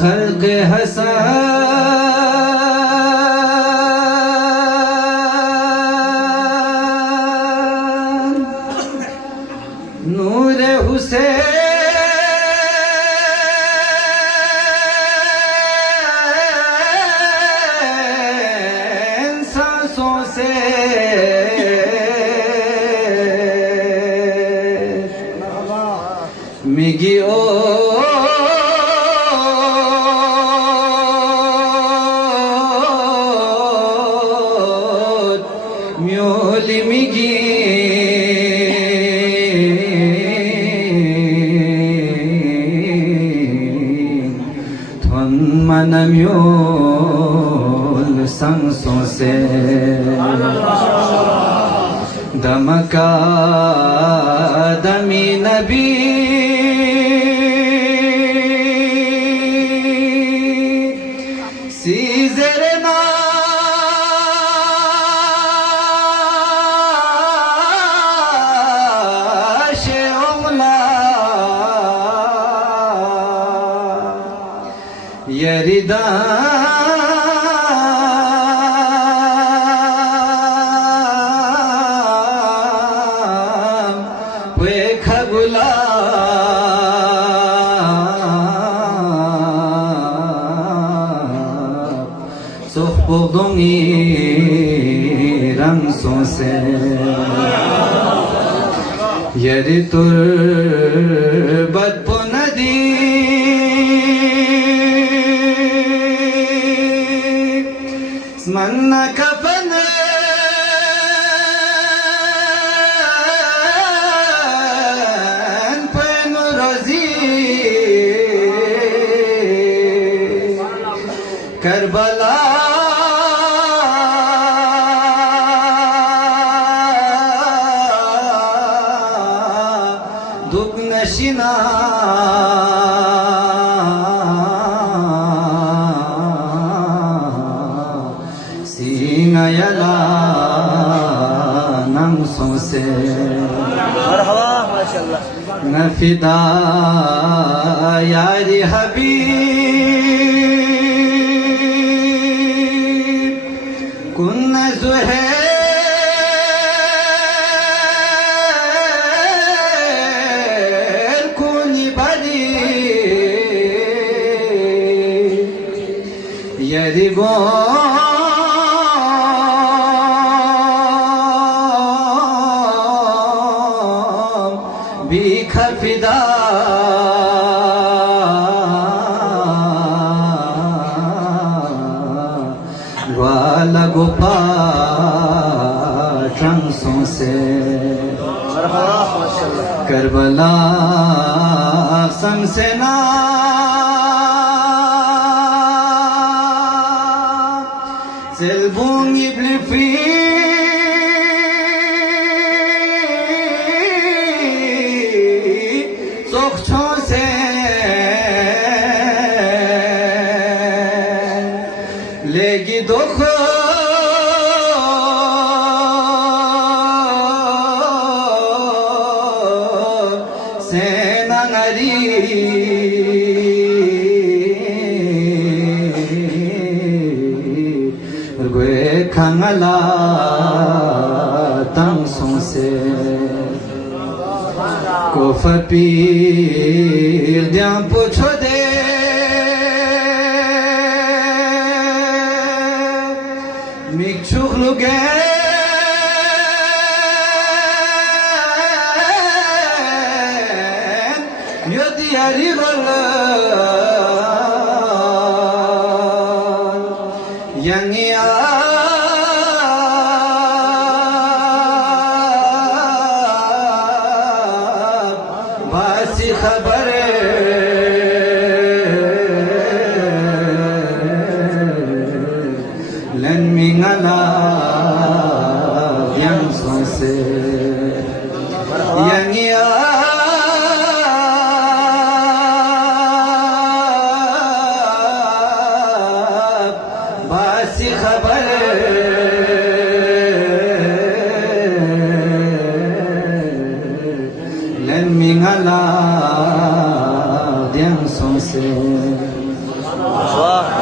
खल्क हसन नूर हुसैन सांसों से मिगी ओ म्योली मिगी थन मन म्योल सांसों से दमका दमी नबी सीजर नाश उमला यरिदा वे खगुला सोखपोगोंगी रंगसों से यदि तुर्बत पुनदी स्मन्न कफन पन रोजी करबला दुख नशिना सिंगयला नंसों से नफिदा यारी हबीब कुन ज़ुहैर कुनी बदी यदि गो बिखफिदा वाला गुपा ट्रंसों से करबला संसेना सेल्बुंग इब्न फी सोखों से लेगी दुख सेनांगरी रुए खंगला तंसों से कोफर पीर द्यां पूछो दे मिक्छुख लुगे म्योती हरी बल यंगिया बासी खबर लन मिंगला यंसों से यंगिया बासी खबर लन मिंगला दें सोसे वाह